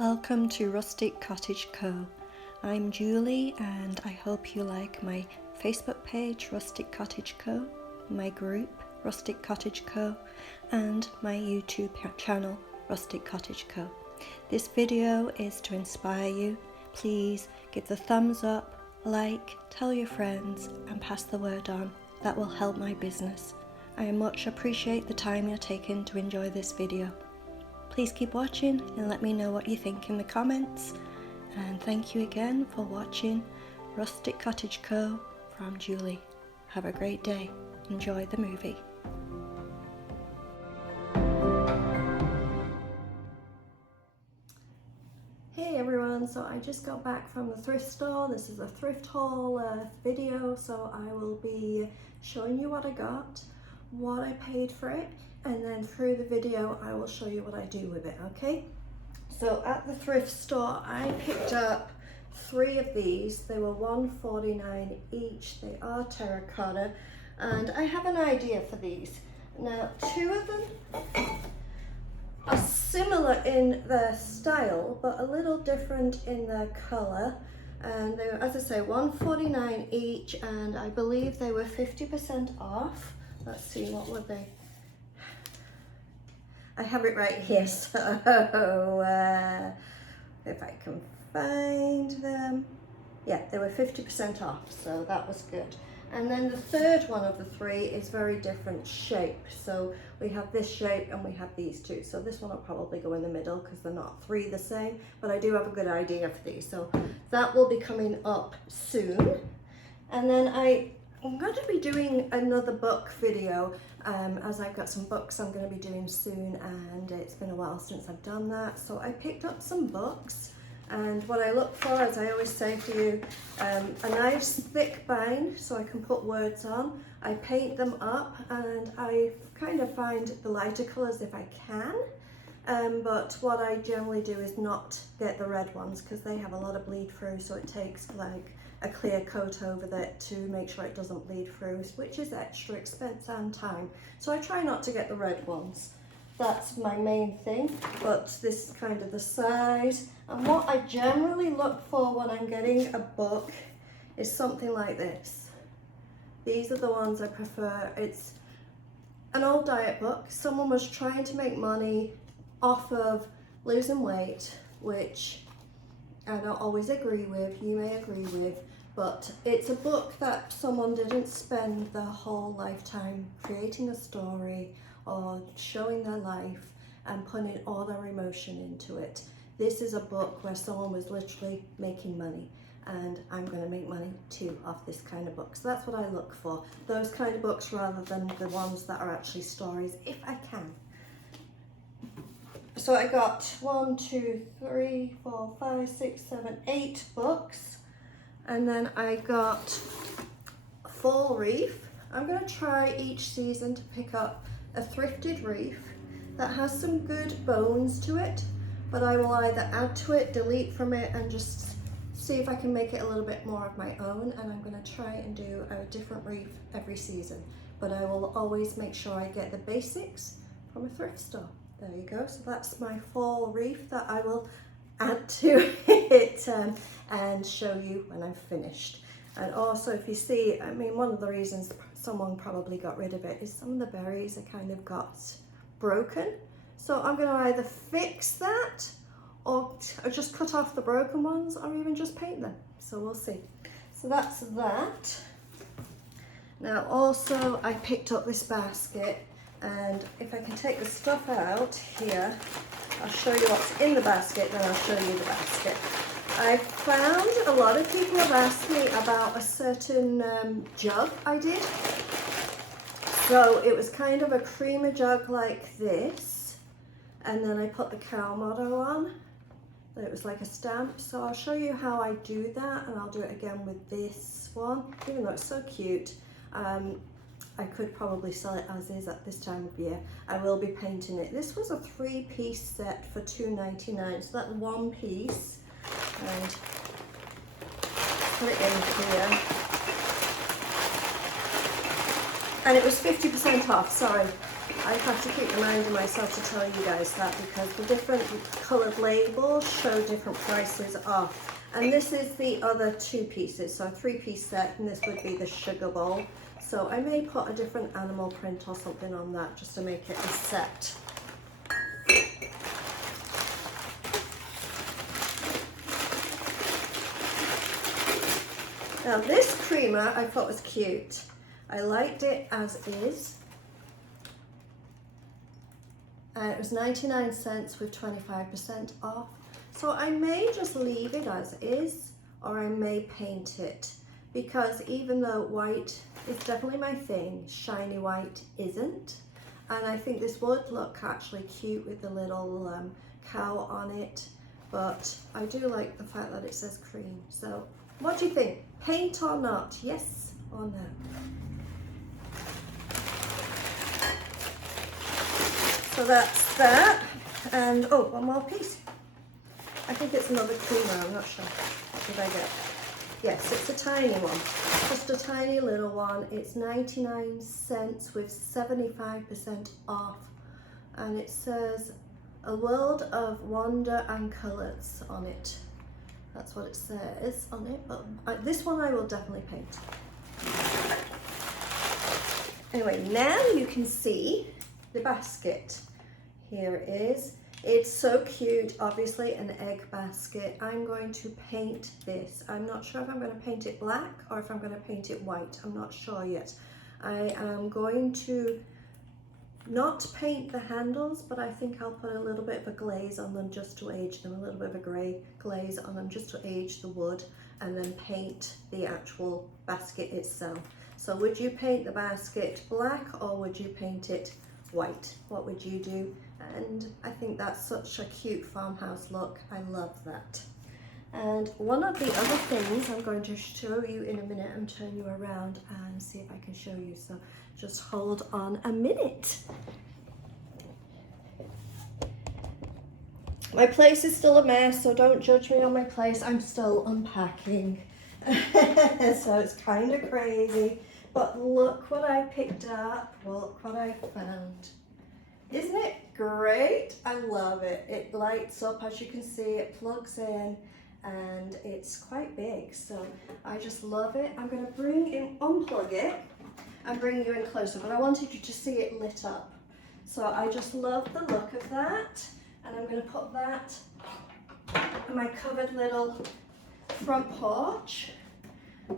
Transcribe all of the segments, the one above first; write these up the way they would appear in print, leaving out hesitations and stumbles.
Welcome to Rustic Cottage Co. I'm Julie and I hope you like my Facebook page Rustic Cottage Co, my group Rustic Cottage Co and my YouTube channel Rustic Cottage Co. This video is to inspire you. Please give the thumbs up, like, tell your friends and pass the word on. That will help my business. I much appreciate the time you're taking to enjoy this video. Please keep watching and let me know what you think in the comments. And thank you again for watching Rustic Cottage Co. from Julie. Have a great day. Enjoy the movie. Hey everyone, so I just got back from the thrift store. This is a thrift haul video, so I will be showing you what I got, what I paid for it, and then through the video I will show you what I do with it, okay? So at the thrift store I picked up 3 of these. They were $1.49 each. They are terracotta and I have an idea for these. Now 2 of them are similar in their style but a little different in their colour, and they were, as I say, $1.49 each, and I believe they were 50% off. Let's see, what were they? I have it right here, so if I can find them. Yeah, they were 50% off, so that was good. And then the third one of the 3 is very different shape. So we have this shape and we have these 2. So this one will probably go in the middle because they're not 3 the same, but I do have a good idea for these. So that will be coming up soon. And then I'm going to be doing another book video as I've got some books I'm going to be doing soon, and it's been a while since I've done that. So I picked up some books, and what I look for, as I always say for you, a nice thick bind so I can put words on. I paint them up and I kind of find the lighter colours if I can, but what I generally do is not get the red ones because they have a lot of bleed through, so it takes like a clear coat over that to make sure it doesn't bleed through, which is extra expense and time. So I try not to get the red ones. That's my main thing, but this is kind of the size. And what I generally look for when I'm getting a book is something like this. These are the ones I prefer. It's an old diet book. Someone was trying to make money off of losing weight, which I don't always agree with, you may agree with, but it's a book that someone didn't spend their whole lifetime creating a story or showing their life and putting all their emotion into it. This is a book where someone was literally making money, and I'm going to make money too off this kind of book. So that's what I look for, those kind of books rather than the ones that are actually stories, if I can. So I got 1, 2, 3, 4, 5, 6, 7, 8 books, and then I got fall wreath. I'm going to try each season to pick up a thrifted wreath that has some good bones to it, but I will either add to it, delete from it, and just see if I can make it a little bit more of my own. And I'm going to try and do a different wreath every season, but I will always make sure I get the basics from a thrift store. There you go. So that's my fall wreath that I will add to it and show you when I'm finished. And also, if you see, I mean, one of the reasons someone probably got rid of it is some of the berries are kind of got broken. So I'm going to either fix that or just cut off the broken ones, or even just paint them. So we'll see. So that's that. Now also I picked up this basket, and if I can take the stuff out here, I'll show you what's in the basket, then I'll show you the basket. I found a lot of people have asked me about a certain jug I did. So it was kind of a creamer jug like this, and then I put the cow motto on. It was like a stamp. So I'll show you how I do that, and I'll do it again with this one, even though it's so cute. I could probably sell it as is at this time of year. I will be painting it. This was a 3-piece set for $2.99, so that's 1 piece. And put it in here. And it was 50% off, sorry. I have to keep reminding myself to tell you guys that, because the different coloured labels show different prices off. And this is the other 2 pieces, so a 3-piece set, and this would be the sugar bowl. So I may put a different animal print or something on that just to make it a set. Now this creamer I thought was cute. I liked it as is. It was 99 cents with 25% off. So I may just leave it as is, or I may paint it, because even though white is definitely my thing, shiny white isn't. And I think this would look actually cute with the little cow on it, but I do like the fact that it says cream. So what do you think? Paint or not? Yes or no? So that's that. And oh, one more piece. I think it's another creamer, I'm not sure. What did I get? Yes, it's a tiny one. Just a tiny little one. It's 99 cents with 75% off. And it says, "A world of wonder and colours" on it. That's what it says on it. But this one I will definitely paint. Anyway, now you can see the basket. Here it is. It's so cute, obviously an egg basket. I'm going to paint this. I'm not sure if I'm going to paint it black or if I'm going to paint it white. I'm not sure yet. I am going to not paint the handles, but I think I'll put a little bit of a glaze on them just to age them, a little bit of a grey glaze on them just to age the wood, and then paint the actual basket itself. So would you paint the basket black or would you paint it white? What would you do? And I think that's such a cute farmhouse look. I love that. And one of the other things I'm going to show you in a minute and turn you around and see if I can show you. So just hold on a minute. My place is still a mess, so don't judge me on my place. I'm still unpacking. So it's kind of crazy. But look what I picked up. Look what I found. Isn't it great? I love it. It lights up, as you can see, it plugs in, and it's quite big. So I just love it. I'm going to unplug it and bring you in closer, but I wanted you to see it lit up. So I just love the look of that. And I'm going to put that on my covered little front porch,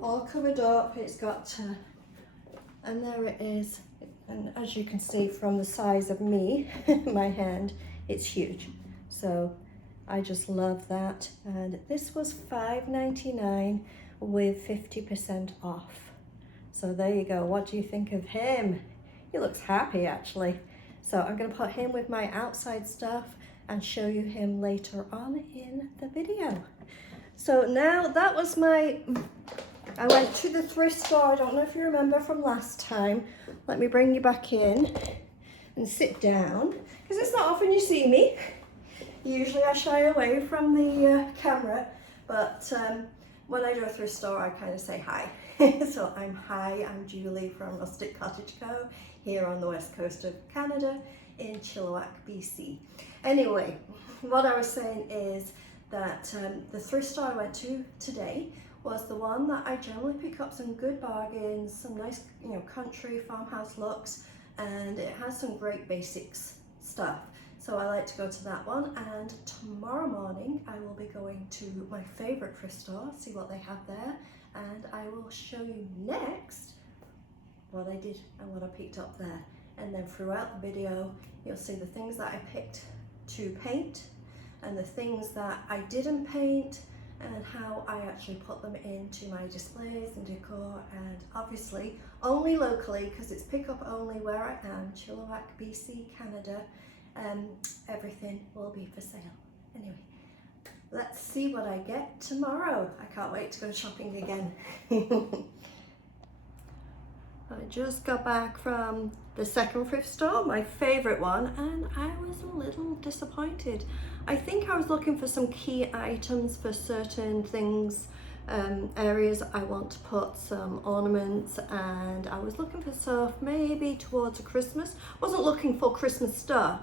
all covered up. It's got, and there it is. And as you can see from the size of me, my hand, it's huge. So I just love that. And this was $5.99 with 50% off. So there you go. What do you think of him? He looks happy actually. So I'm going to put him with my outside stuff and show you him later on in the video. So now that was I went to the thrift store. I don't know if you remember from last time. Let me bring you back in and sit down, because it's not often you see me. Usually I shy away from the camera, but when I do a thrift store I kind of say hi. So I'm Julie from Rustic Cottage Co. here on the west coast of Canada in Chilliwack, BC. Anyway, what I was saying is that the thrift store I went to today was the one that I generally pick up some good bargains, some nice, country farmhouse looks, and it has some great basics stuff. So I like to go to that one, and tomorrow morning I will be going to my favorite thrift store, see what they have there, and I will show you next what I did and what I picked up there. And then throughout the video, you'll see the things that I picked to paint and the things that I didn't paint, and how I actually put them into my displays and decor, and obviously only locally, because it's pick up only where I am, Chilliwack, BC, Canada. Everything will be for sale. Anyway, let's see what I get tomorrow. I can't wait to go shopping again. I just got back from the second thrift store, my favorite one, and I was a little disappointed. I think I was looking for some key items for certain things, areas I want to put some ornaments, and I was looking for stuff maybe towards a Christmas. Wasn't looking for Christmas stuff,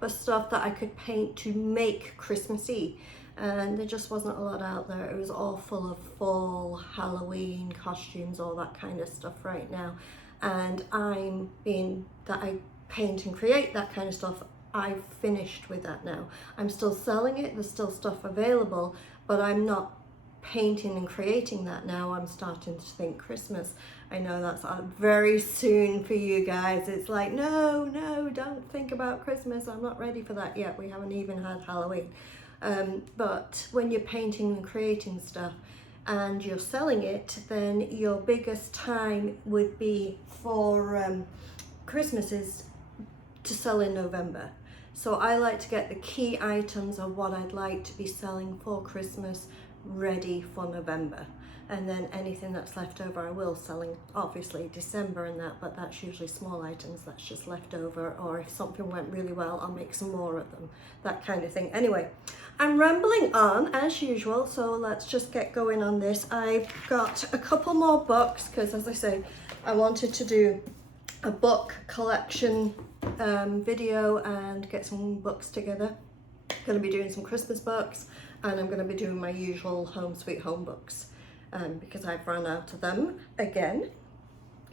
but stuff that I could paint to make Christmassy, and there just wasn't a lot out there. It was all full of fall, Halloween costumes, all that kind of stuff right now. And I'm being that I paint and create that kind of stuff, I've finished with that now. I'm still selling it, there's still stuff available, but I'm not painting and creating that now. I'm starting to think Christmas. I know that's very soon for you guys. It's like, no, don't think about Christmas. I'm not ready for that yet. We haven't even had Halloween. But when you're painting and creating stuff and you're selling it, then your biggest time would be for Christmas is to sell in November. So I like to get the key items of what I'd like to be selling for Christmas ready for November, and then anything that's left over I will selling obviously December and that, but that's usually small items that's just left over, or if something went really well I'll make some more of them, that kind of thing. Anyway, I'm rambling on as usual, so let's just get going on this. I've got a couple more books because, as I say, I wanted to do a book collection video and get some books together. Going to be doing some Christmas books, and I'm going to be doing my usual Home Sweet Home books because I've run out of them again.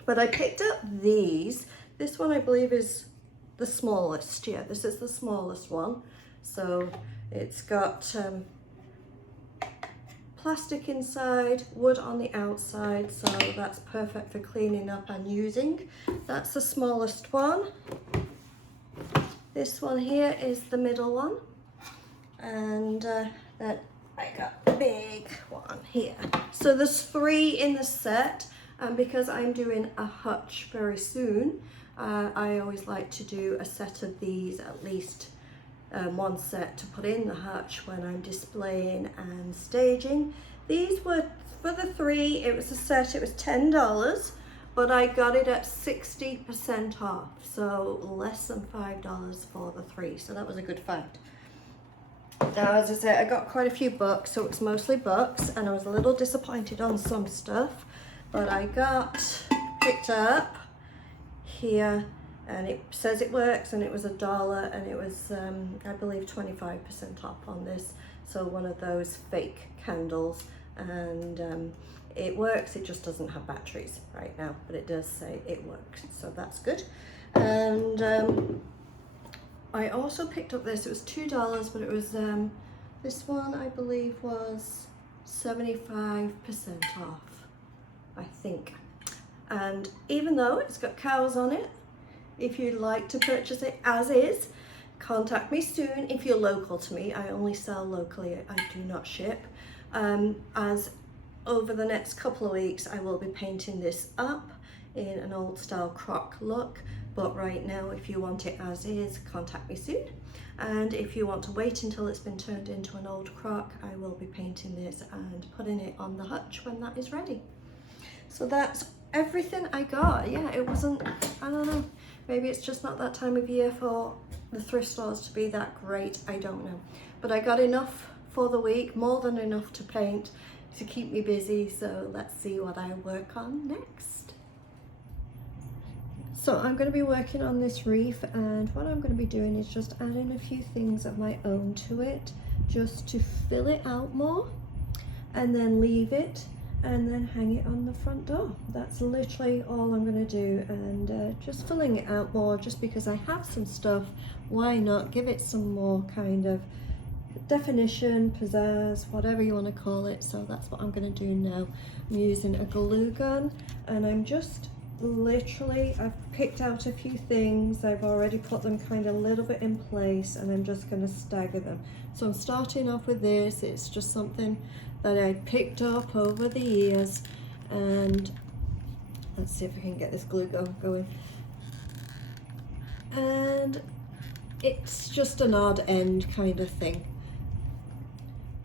But I picked up these. This one I believe is the smallest. Yeah, this is the smallest one. So it's got plastic inside, wood on the outside, so that's perfect for cleaning up and using. That's the smallest one. This one here is the middle one, and then I got a big one here. So there's 3 in the set, and because I'm doing a hutch very soon, I always like to do a set of these, at least one set to put in the hutch when I'm displaying and staging. These were, for the 3, it was a set, it was $10, but I got it at 60% off, so less than $5 for the 3, so that was a good find. Now, as I say, I got quite a few books, so it's mostly books, and I was a little disappointed on some stuff, but I picked up here, and it says it works, and it was $1, and it was, I believe, 25% off on this, so one of those fake candles, and it works, it just doesn't have batteries right now, but it does say it works, so that's good. And I also picked up this, it was $2, but it was, this one I believe was 75% off, I think. And even though it's got cows on it, if you'd like to purchase it as is, contact me soon. If you're local to me, I only sell locally, I do not ship. As over the next couple of weeks, I will be painting this up in an old style crock look. But right now, if you want it as is, contact me soon. And if you want to wait until it's been turned into an old crock, I will be painting this and putting it on the hutch when that is ready. So that's everything I got. Yeah, it wasn't, I don't know, maybe it's just not that time of year for the thrift stores to be that great, I don't know. But I got enough for the week, more than enough to paint, to keep me busy, so let's see what I work on next. So I'm going to be working on this wreath, and what I'm going to be doing is just adding a few things of my own to it, just to fill it out more, and then leave it, and then hang it on the front door. That's literally all I'm going to do, and just filling it out more, just because I have some stuff, why not give it some more kind of definition, pizzazz, whatever you want to call it. So that's what I'm going to do now. I'm using a glue gun, and I'm just literally, I've picked out a few things, I've already put them kind of a little bit in place, and I'm just going to stagger them. So I'm starting off with this. It's just something that I picked up over the years, and let's see if I can get this glue gun going. And it's just an odd end kind of thing.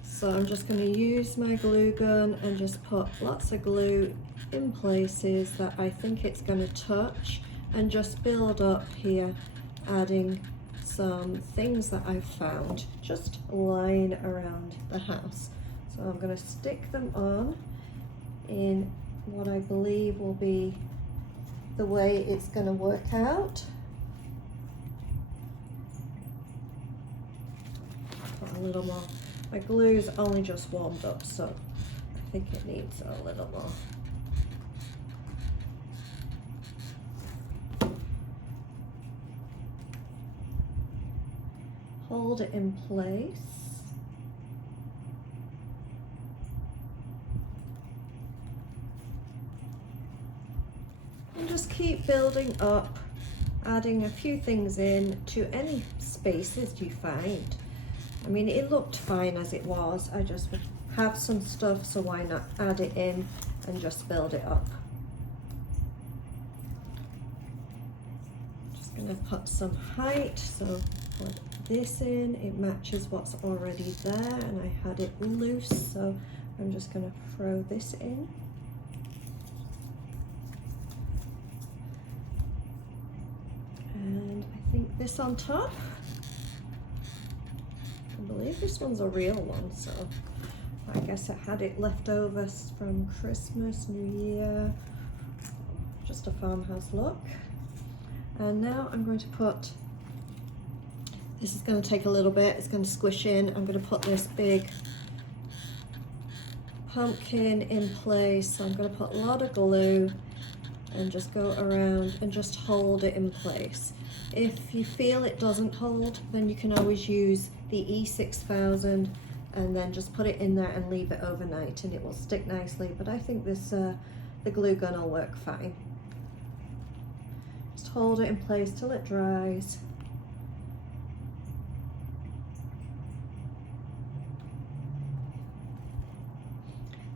So I'm just going to use my glue gun and just put lots of glue in places that I think it's going to touch, and just build up here, adding some things that I've found just lying around the house. So I'm going to stick them on, in what I believe will be the way it's going to work out. Put a little more. My glue's only just warmed up, so I think it needs a little more. Hold it in place. And just keep building up, adding a few things in to any spaces you find. I mean, it looked fine as it was. I just would have some stuff, so why not add it in and just build it up. Just gonna put some height, so put this in, it matches what's already there, and I had it loose, so I'm just gonna throw this in. And I think this on top. I believe this one's a real one, so I guess I had it left over from Christmas, New Year, just a farmhouse look. And now I'm going to put, this is going to take a little bit, it's going to squish in. I'm going to put this big pumpkin in place. So I'm going to put a lot of glue and just go around and just hold it in place. If you feel it doesn't hold, then you can always use the E6000 and then just put it in there and leave it overnight and it will stick nicely. But I think this the glue gun will work fine. Just hold it in place till it dries.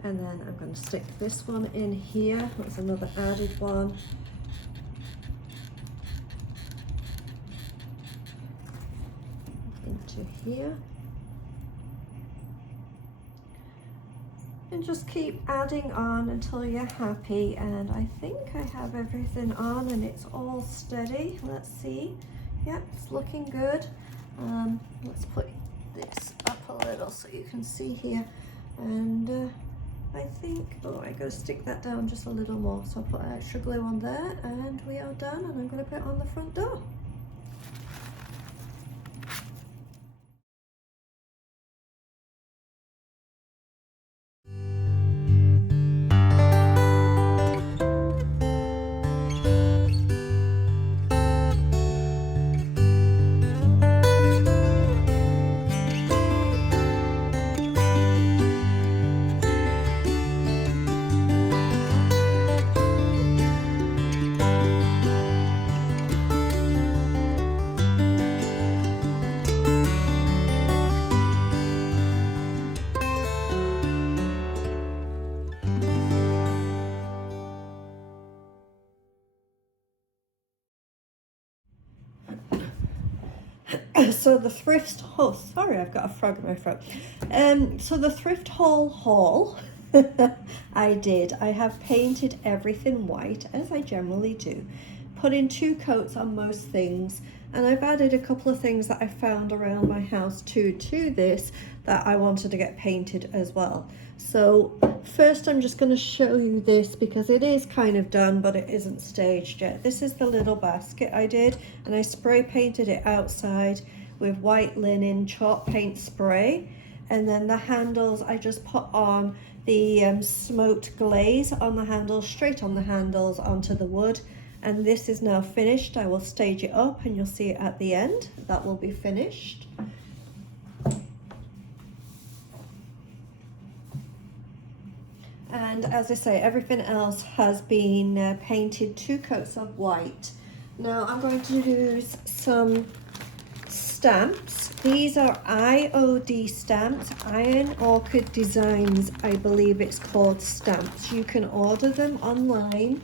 And then I'm going to stick this one in here. That's another added one. Into here. And just keep adding on until you're happy. And I think I have everything on and it's all steady. Let's see. Yep, it's looking good. Let's put this up a little so you can see here. And I think, oh, I gotta stick that down just a little more. So I'll put extra glue on there and we are done, and I'm gonna put it on the front door. So the thrift haul, sorry, I've got a frog in my throat. So the thrift haul I have painted everything white, as I generally do, put in 2 coats on most things, and I've added a couple of things that I found around my house to this that I wanted to get painted as well. So first I'm just going to show you this because it is kind of done, but it isn't staged yet. This is the little basket I did, and I spray painted it outside with white linen chalk paint spray, and then the handles I just put on the smoked glaze on the handles, straight on the handles onto the wood. And this is now finished. I will stage it up and you'll see it at the end. That will be finished. And as I say, everything else has been painted 2 coats of white. Now I'm going to use some stamps. These are IOD stamps, Iron Orchid Designs, I believe it's called, stamps. You can order them online.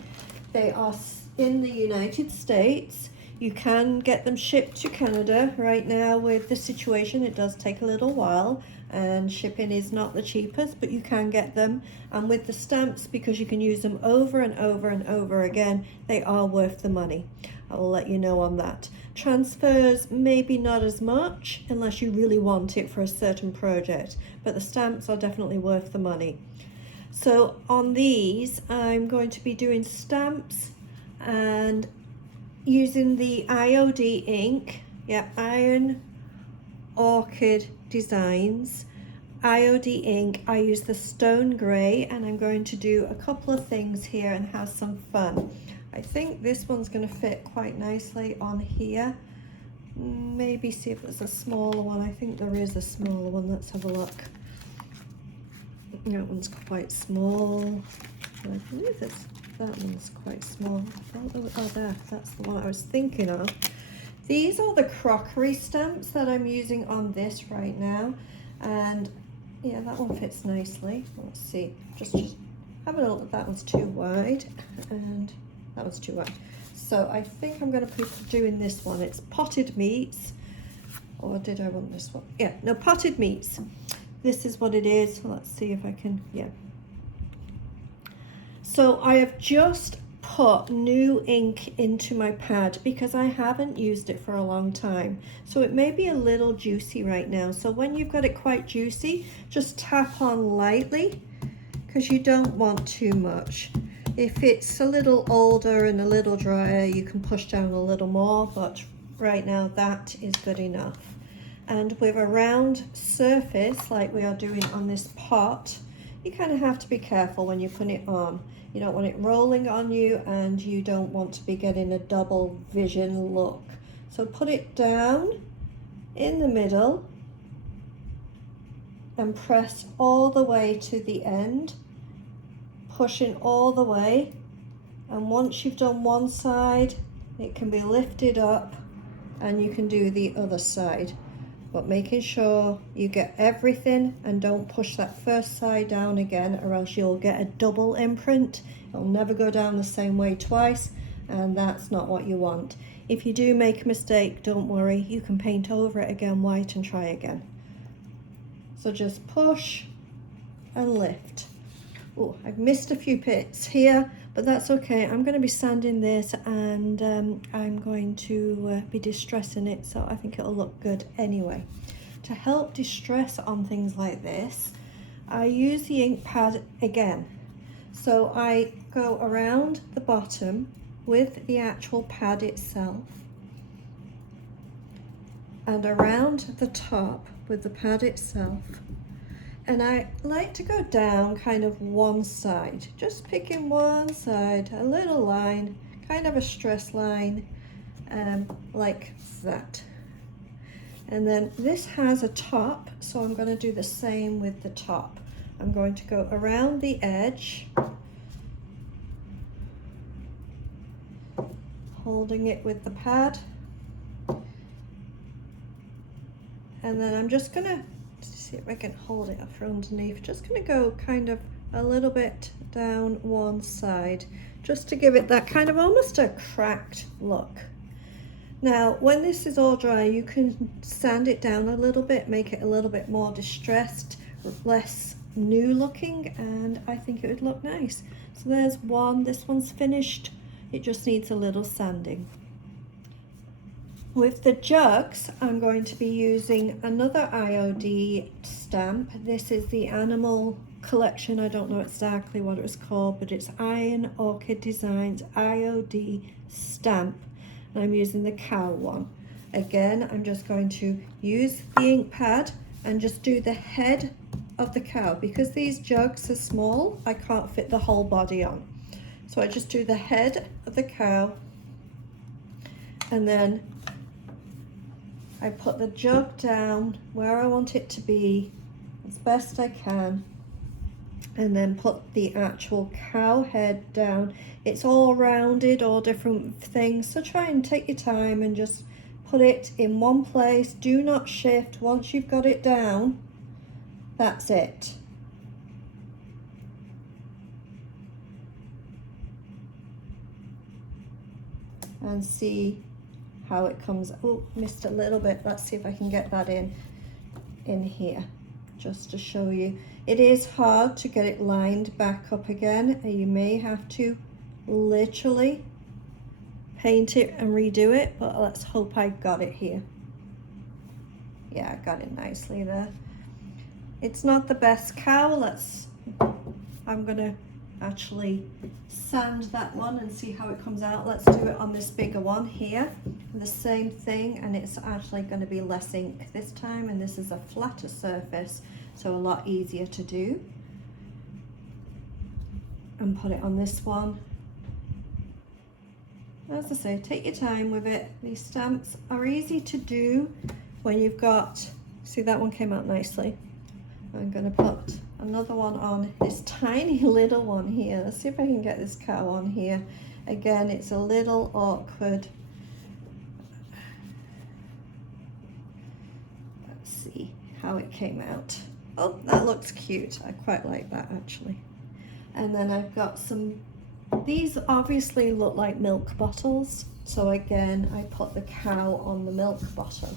They are in the United States. You can get them shipped to Canada. Right now with the situation, it does take a little while and shipping is not the cheapest, but you can get them. And with the stamps, because you can use them over and over and over again, they are worth the money. I will let you know on that. Transfers, maybe not as much unless you really want it for a certain project, but the stamps are definitely worth the money. So on these, I'm going to be doing stamps and using the IOD ink. Yeah, Iron Orchid Designs. IOD ink. I use the stone grey, and I'm going to do a couple of things here and have some fun. I think this one's going to fit quite nicely on here. Maybe see if there's a smaller one. I think there is a smaller one. Let's have a look. That one's quite small. I believe that one's quite small. Oh, there, that's the one I was thinking of. These are the crockery stamps that I'm using on this right now, and yeah, that one fits nicely. Let's see, just have a look. That one's too wide, and that one's too wide. So I think I'm going to be doing this one. It's potted meats, or did I want this one? Yeah, no, potted meats. This is what it is. Let's see if I can, yeah. So I have just put new ink into my pad because I haven't used it for a long time. So it may be a little juicy right now. So when you've got it quite juicy, just tap on lightly because you don't want too much. If it's a little older and a little drier, you can push down a little more, but right now that is good enough. And with a round surface like we are doing on this pot, you kind of have to be careful when you put it on. You don't want it rolling on you, and you don't want to be getting a double vision look. So put it down in the middle and press all the way to the end, pushing all the way. And once you've done one side, it can be lifted up and you can do the other side. But making sure you get everything and don't push that first side down again, or else you'll get a double imprint. It'll never go down the same way twice, and that's not what you want. If you do make a mistake, don't worry, you can paint over it again white and try again. So just push and lift. Oh, I've missed a few bits here, but that's okay. I'm going to be sanding this, and I'm going to be distressing it, so I think it'll look good anyway. To help distress on things like this, I use the ink pad again. So I go around the bottom with the actual pad itself, and around the top with the pad itself. And I like to go down kind of one side, just picking one side, a little line, kind of a stress line, like that. And then this has a top, so I'm going to do the same with the top. I'm going to go around the edge, holding it with the pad. And then I'm just going to see if I can hold it up from underneath. Just going to go kind of a little bit down one side, just to give it that kind of almost a cracked look. Now, when this is all dry, you can sand it down a little bit, make it a little bit more distressed, less new looking, and I think it would look nice. So there's one. This one's finished. It just needs a little sanding. With the jugs, I'm going to be using another IOD stamp. This is the Animal Collection. I don't know exactly what it was called, but it's Iron Orchid Designs IOD stamp. And I'm using the cow one. Again, I'm just going to use the ink pad and just do the head of the cow. Because these jugs are small, I can't fit the whole body on. So I just do the head of the cow, and then I put the jug down where I want it to be as best I can, and then put the actual cow head down. It's all rounded, all different things, so try and take your time and just put it in one place. Do not shift. Once you've got it down, that's it. And see how it comes. Oh, missed a little bit. Let's see if I can get that in here, just to show you. It is hard to get it lined back up again. You may have to literally paint it and redo it, but let's hope I got it here. Yeah, I got it nicely there. It's not the best cow. Let's I'm gonna actually sand that one and see how it comes out. Let's do it on this bigger one here. The same thing, and it's actually going to be less ink this time, and this is a flatter surface, so a lot easier to do. And put it on this one. As I say, take your time with it. These stamps are easy to do when you've got, see that one came out nicely. I'm going to put another one on this tiny little one here. Let's see if I can get this cow on here. Again, it's a little awkward. Let's see how it came out. Oh, that looks cute. I quite like that actually. And then I've got some, these obviously look like milk bottles. So again, I put the cow on the milk bottle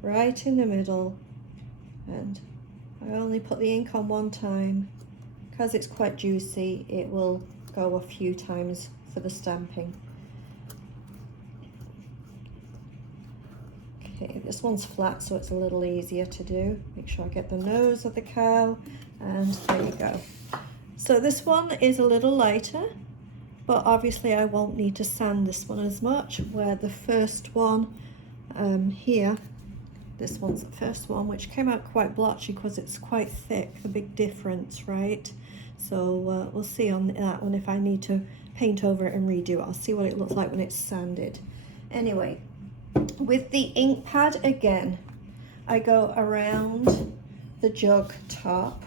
right in the middle, and I only put the ink on one time because it's quite juicy. It will go a few times for the stamping. Okay, this one's flat, so it's a little easier to do. Make sure I get the nose of the cow, and there you go. So this one is a little lighter, but obviously I won't need to sand this one as much, where the first one here, this one's the first one, which came out quite blotchy because it's quite thick, a big difference, right? So we'll see on that one if I need to paint over it and redo it. I'll see what it looks like when it's sanded. Anyway, with the ink pad again, I go around the jug top,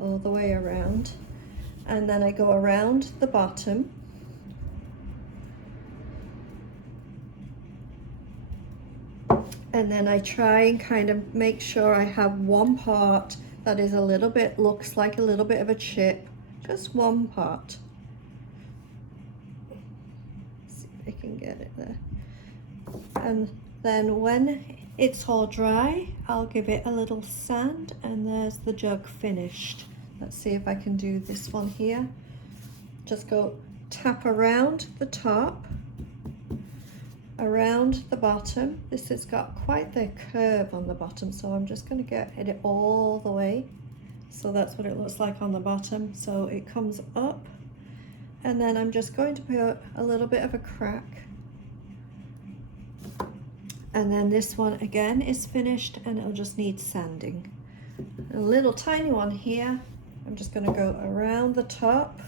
all the way around, and then I go around the bottom, and then I try and kind of make sure I have one part that is a little bit, looks like a little bit of a chip, just one part. Let's see if I can get it there. And then when it's all dry, I'll give it a little sand, and there's the jug finished. Let's see if I can do this one here. Just go tap around the top, around the bottom. This has got quite the curve on the bottom, so I'm just going to get it all the way. So that's what it looks like on the bottom. So it comes up, and then I'm just going to put a little bit of a crack. And then this one again is finished, and it'll just need sanding. A little tiny one here. I'm just going to go around the top,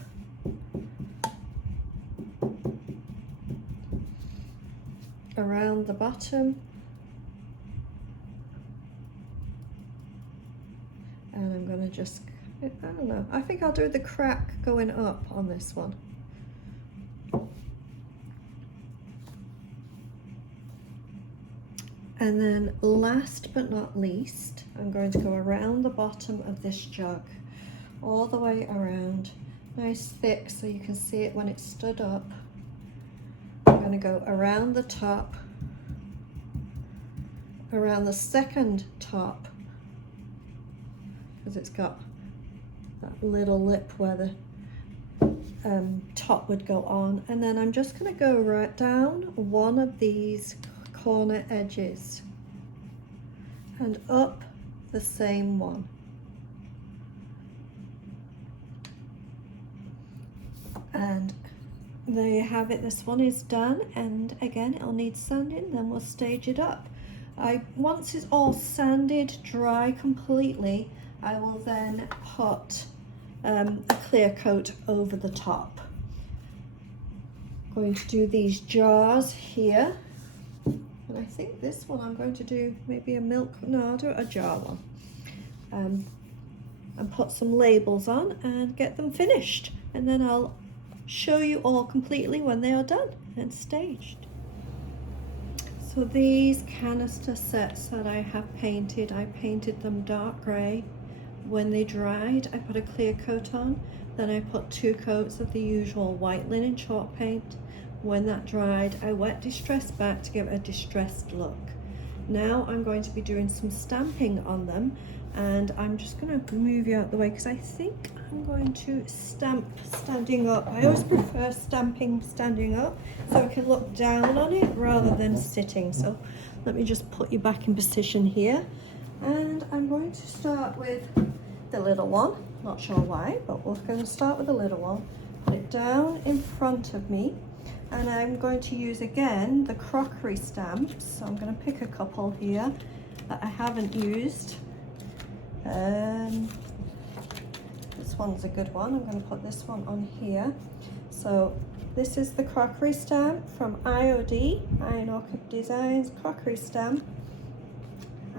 around the bottom, and I'm going to just, I don't know, I think I'll do the crack going up on this one. And then last but not least, I'm going to go around the bottom of this jug, all the way around, nice thick so you can see it when it's stood up. I'm going to go around the top, around the second top, because it's got that little lip where the top would go on, and then I'm just going to go right down one of these corner edges and up the same one. And there you have it. This one is done, and again it'll need sanding, then we'll stage it up. Once it's all sanded dry completely, I will then put a clear coat over the top. I'm going to do these jars here, and I think this one I'm going to do maybe a milk, no, I'll do a jar one, and put some labels on and get them finished, and then I'll show you all completely when they are done and staged. So these canister sets that I have painted, I painted them dark grey. When they dried, I put a clear coat on, then I put 2 coats of the usual white linen chalk paint. When that dried, I wet distressed back to give it a distressed look. Now I'm going to be doing some stamping on them, and I'm just going to move you out the way because I think I'm going to stamp standing up. I always prefer stamping standing up so I can look down on it rather than sitting. So let me just put you back in position here, and I'm going to start with the little one. Not sure why, but we're going to start with the little one. Put it down in front of me, and I'm going to use again the crockery stamps. So I'm going to pick a couple here that I haven't used. This one's a good one. I'm going to put this one on here. So this is the crockery stamp from IOD, Iron Orchid Designs crockery stamp.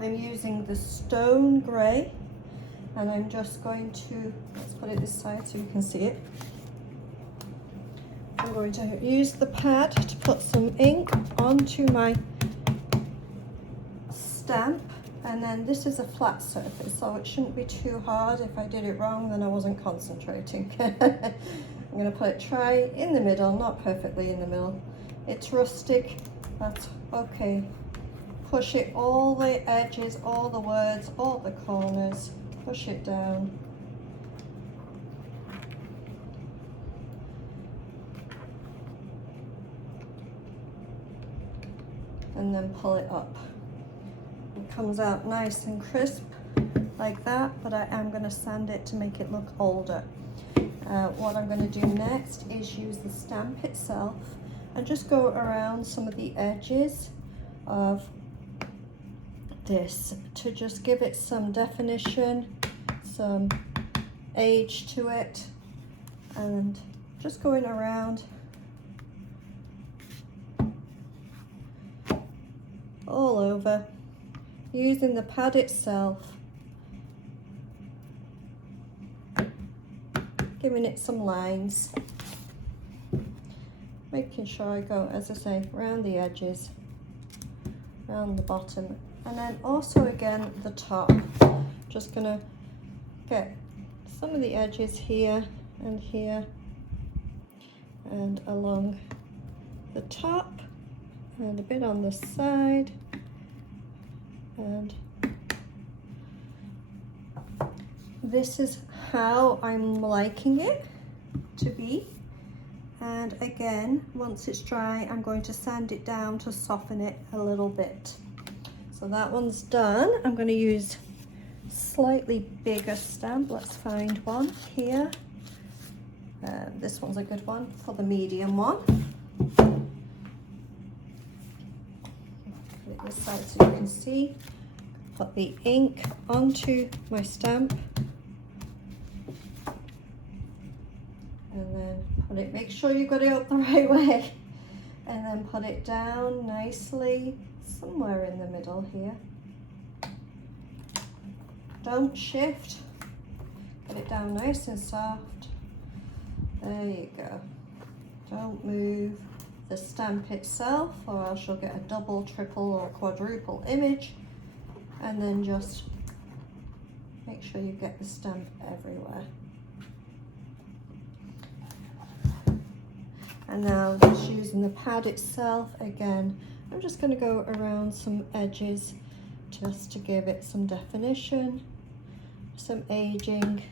I'm using the stone grey, and I'm just going to, let's put it this side so you can see it. I'm going to use the pad to put some ink onto my stamp, and then this is a flat surface, so it shouldn't be too hard. If I did it wrong, then I wasn't concentrating. I'm going to put it try in the middle, not perfectly in the middle. It's rustic, that's okay. Push it all the edges, all the words, all the corners. Push it down. And then pull it up. It comes out nice and crisp like that, but I am going to sand it to make it look older. What I'm going to do next is use the stamp itself and just go around some of the edges of this to just give it some definition, some age to it, and just going around all over, using the pad itself, giving it some lines, making sure I go, as I say, around the edges, around the bottom, and then also again the top. Just gonna get some of the edges here and here and along the top, and a bit on the side, and this is how I'm liking it to be. And again, once it's dry, I'm going to sand it down to soften it a little bit. So that one's done. I'm going to use slightly bigger stamp. Let's find one here. This one's a good one for the medium one. Put it this side so you can see. Put the ink onto my stamp, and then put it, make sure you got it up the right way, and then put it down nicely somewhere in the middle here. Don't shift, get it down nice and soft. There you go. Don't move the stamp itself, or else you'll get a double, triple or quadruple image. And then just make sure you get the stamp everywhere. And now just using the pad itself again, I'm just going to go around some edges just to give it some definition, some aging.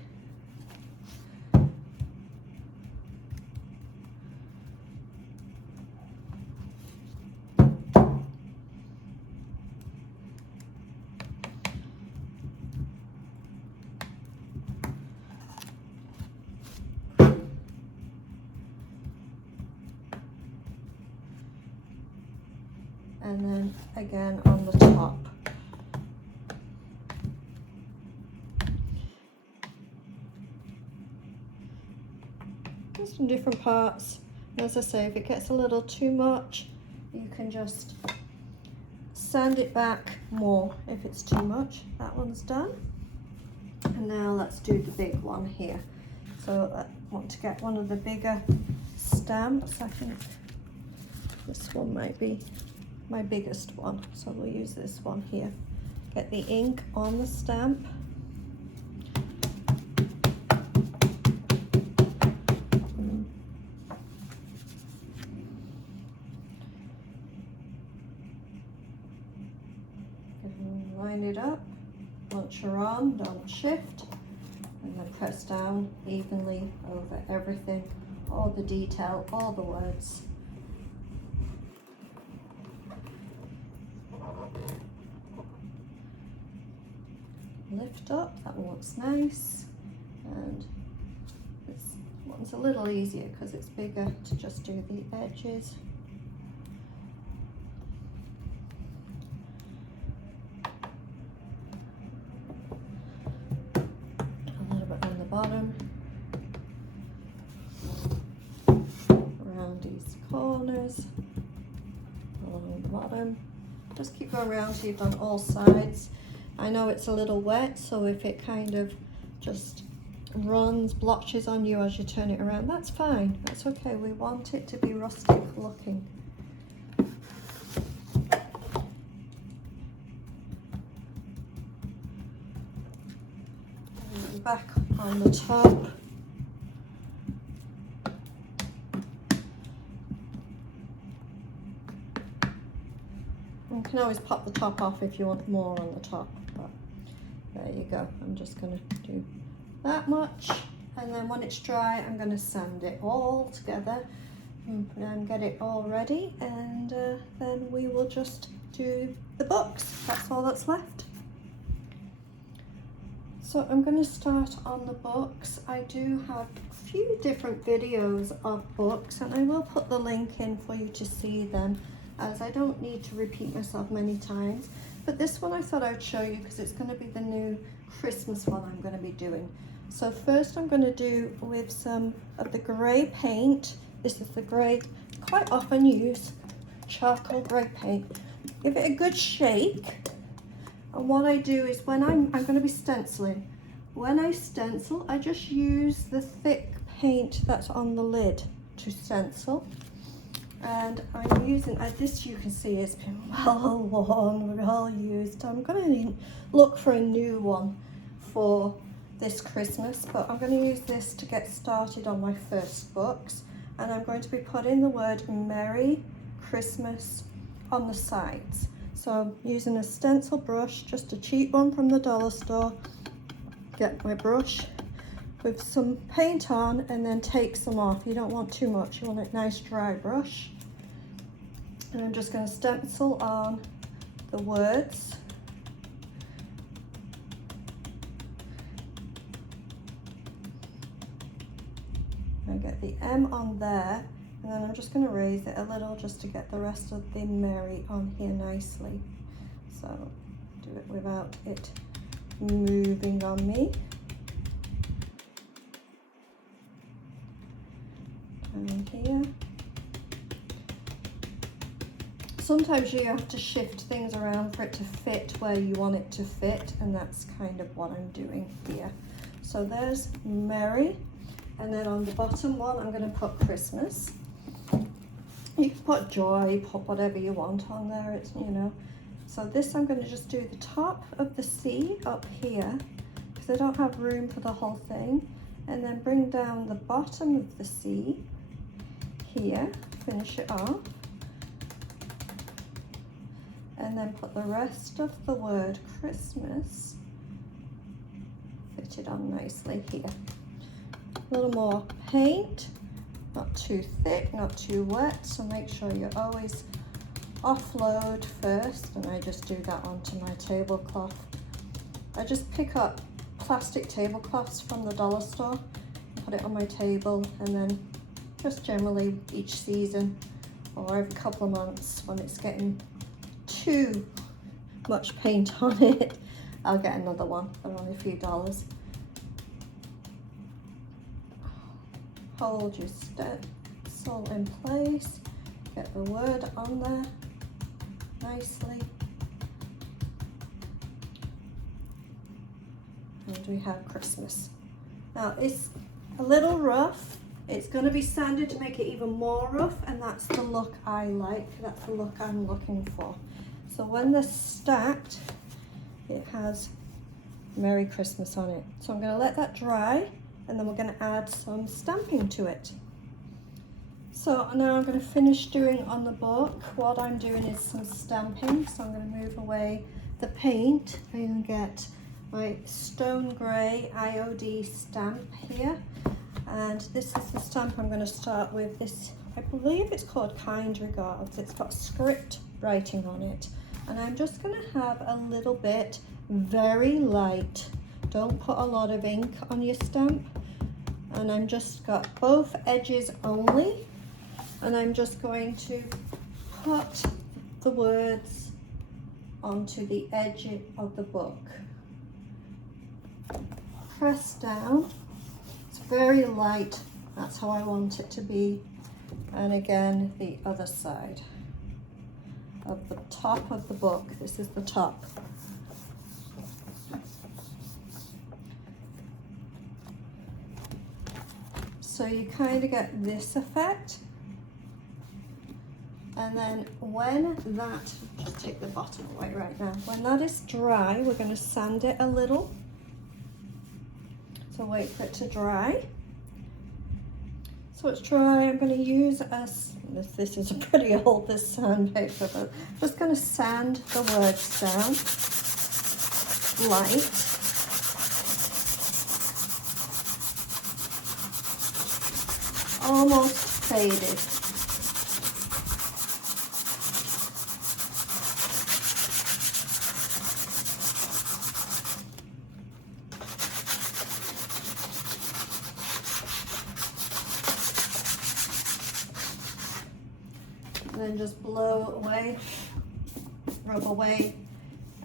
And then again on the top. Just in different parts. As I say, if it gets a little too much, you can just sand it back more if it's too much. That one's done. And now let's do the big one here. So I want to get one of the bigger stamps. I think this one might be my biggest one, so we'll use this one here. Get the ink on the stamp, line it up. Once you're on, don't shift, and then press down evenly over everything, all the detail, all the words. lift up. That one looks nice, and this one's a little easier because it's bigger to just do the edges. A little bit on the bottom, around these corners, along the bottom. Just keep going around till you've done all sides. I know it's a little wet, so if it kind of just runs, blotches on you as you turn it around, that's fine. That's okay. We want it to be rustic looking. And back on the top. You can always pop the top off if you want more on the top, but there you go. I'm just going to do that much, and then when it's dry I'm going to sand it all together and get it all ready, and then we will just do the books. That's all that's left. So I'm going to start on the books. I do have a few different videos of books, and I will put the link in for you to see them, as I don't need to repeat myself many times. But this one I thought I'd show you because it's going to be the new Christmas one I'm going to be doing. So first I'm going to do with some of the grey paint. This is the grey, quite often use charcoal grey paint. Give it a good shake. And what I do is when I'm going to be stenciling. When I stencil, I just use the thick paint that's on the lid to stencil. And I'm using, this you can see it's been well worn, well used. I'm going to look for a new one for this Christmas, but I'm going to use this to get started on my first books. And I'm going to be putting the word Merry Christmas on the sides. So I'm using a stencil brush, just a cheap one from the dollar store. Get my brush with some paint on and then take some off. You don't want too much, you want a nice dry brush. And I'm just going to stencil on the words. I get the M on there, and then I'm just going to raise it a little just to get the rest of the Merry on here nicely. So do it without it moving on me. And here. Sometimes you have to shift things around for it to fit where you want it to fit, and that's kind of what I'm doing here. So there's Merry, and then on the bottom one I'm going to put Christmas. You can put joy, put whatever you want on there, it's, you know. So this I'm going to just do the top of the C up here, because I don't have room for the whole thing, and then bring down the bottom of the C here, finish it off. And then put the rest of the word Christmas fitted on nicely here. A little more paint, not too thick, not too wet, so make sure you always offload first, and I just do that onto my tablecloth. I just pick up plastic tablecloths from the dollar store, put it on my table, and then just generally each season or every couple of months when it's getting too much paint on it, I'll get another one. They're only a few dollars. Hold your stencil in place, get the word on there nicely, and we have Christmas. Now it's a little rough. It's going to be sanded to make it even more rough, and that's the look I like. That's the look I'm looking for. So when they're stacked, it has Merry Christmas on it. So I'm going to let that dry, and then we're going to add some stamping to it. So now I'm going to finish doing on the book. What I'm doing is some stamping. So I'm going to move away the paint and get my stone grey IOD stamp here. And this is the stamp I'm going to start with. This, I believe it's called Kind Regards. It's got script writing on it. And I'm just going to have a little bit very light. Don't put a lot of ink on your stamp. And I'm just got both edges only, and I'm just going to put the words onto the edge of the book. Press down. It's very light. That's how I want it to be. And again, the other side of the top of the book. This is the top. So you kind of get this effect. And then when that, just take the bottom away right now. When that is dry, we're going to sand it a little. So wait for it to dry. So it's dry. I'm going to use this is a pretty old, this sandpaper, but I'm just going to sand the words down light. Almost faded. And then just blow away, rub away.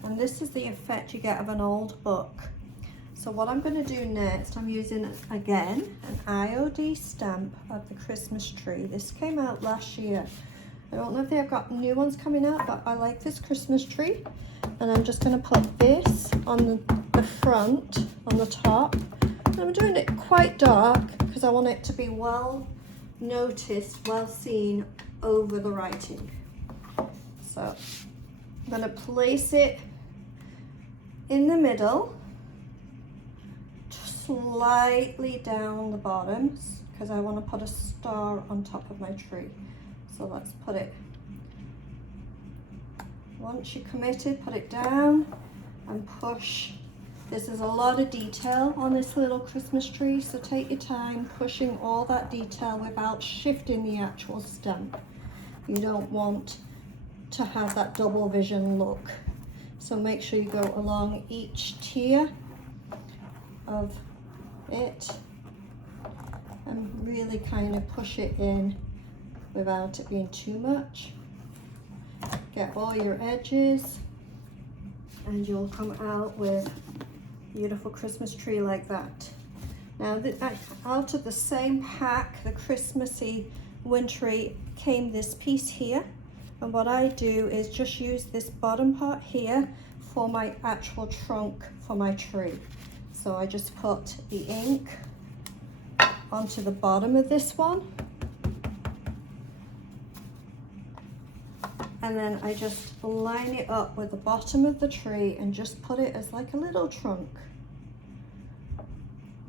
And this is the effect you get of an old book. So what I'm going to do next, I'm using again an IOD stamp of the Christmas tree. This came out last year. I don't know if they've got new ones coming out, but I like this Christmas tree. And I'm just going to put this on the front, on the top. And I'm doing it quite dark because I want it to be well noticed, well seen over the writing. So I'm going to place it in the middle, slightly down the bottoms, because I want to put a star on top of my tree. So let's put it, once you're committed, put it down and push. This is a lot of detail on this little Christmas tree, so take your time pushing all that detail without shifting the actual stamp. You don't want to have that double vision look. So make sure you go along each tier of it and really kind of push it in without it being too much. Get all your edges and you'll come out with a beautiful Christmas tree like that. Now out of the same pack, the Christmassy wintry, came this piece here, and what I do is just use this bottom part here for my actual trunk for my tree. So I just put the ink onto the bottom of this one, and then I just line it up with the bottom of the tree and just put it as like a little trunk.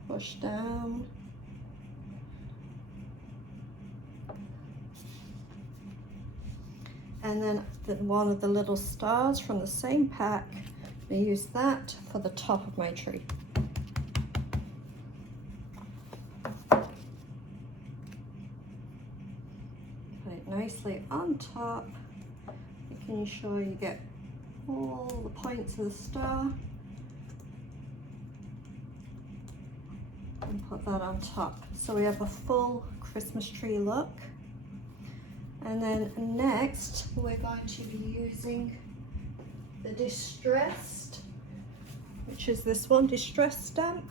Push down. And then one of the little stars from the same pack, I use that for the top of my tree. Put it nicely on top, making sure you get all the points of the star. And put that on top. So we have a full Christmas tree look. And then next, we're going to be using the distressed, which is this one, distressed stamp,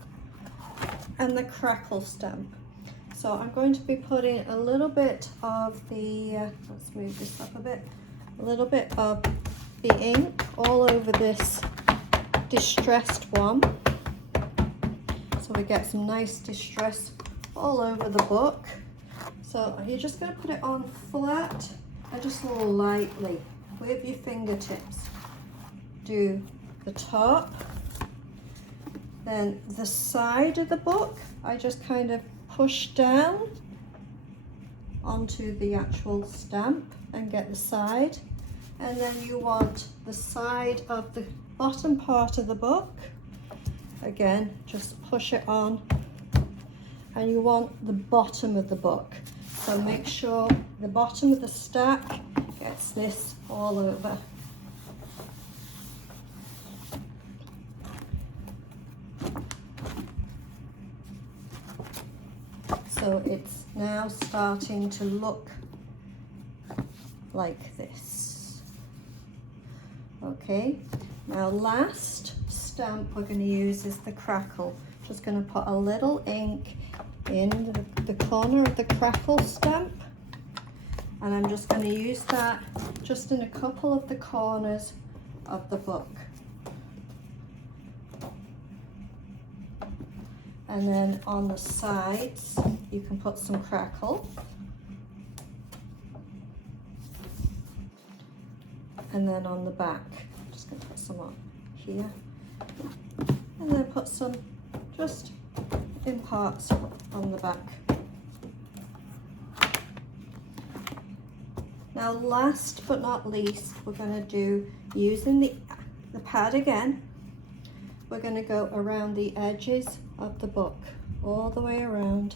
and the crackle stamp. So I'm going to be putting a little bit of the, let's move this up a bit, a little bit of the ink all over this distressed one. So we get some nice distress all over the book. So you're just going to put it on flat and just lightly with your fingertips. Do the top, then the side of the book, I just kind of push down onto the actual stamp and get the side. And then you want the side of the bottom part of the book. Again, just push it on. And you want the bottom of the book. So make sure the bottom of the stack gets this all over. So it's now starting to look like this. Okay, now last stamp we're going to use is the crackle. Just going to put a little ink in the corner of the crackle stamp, and I'm just going to use that just in a couple of the corners of the book. And then on the sides you can put some crackle. And then on the back, I'm just going to put some on here. And then put some just in parts on the back. Now last but not least, we're going to do, using the pad again, we're going to go around the edges of the book, all the way around,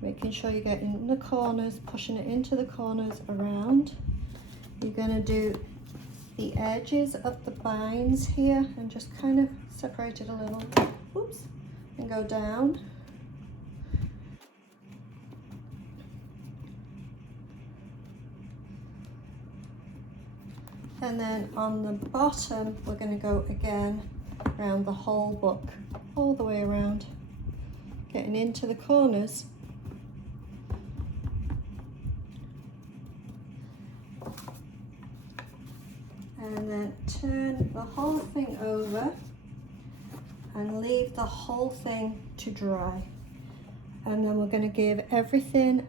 making sure you're getting in the corners, pushing it into the corners around. You're going to do the edges of the binds here and just kind of separate it a little, oops, and go down. And then on the bottom, we're going to go again around the whole book, all the way around, getting into the corners. And then turn the whole thing over and leave the whole thing to dry. And then we're going to give everything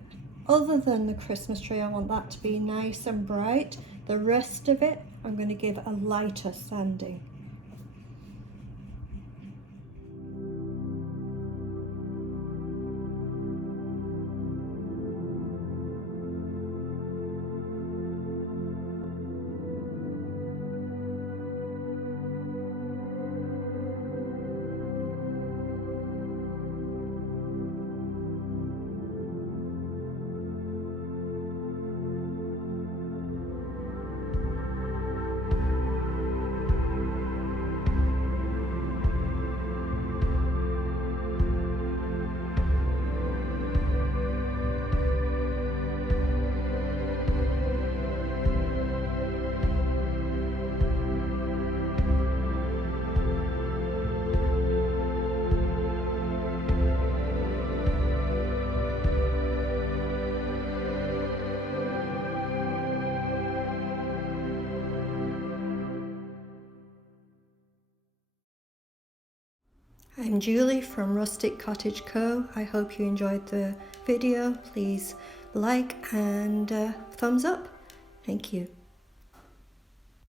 other than the Christmas tree, I want that to be nice and bright. The rest of it, I'm going to give a lighter sanding. I'm Julie from Rustic Cottage Co. I hope you enjoyed the video. Please like and thumbs up. Thank you.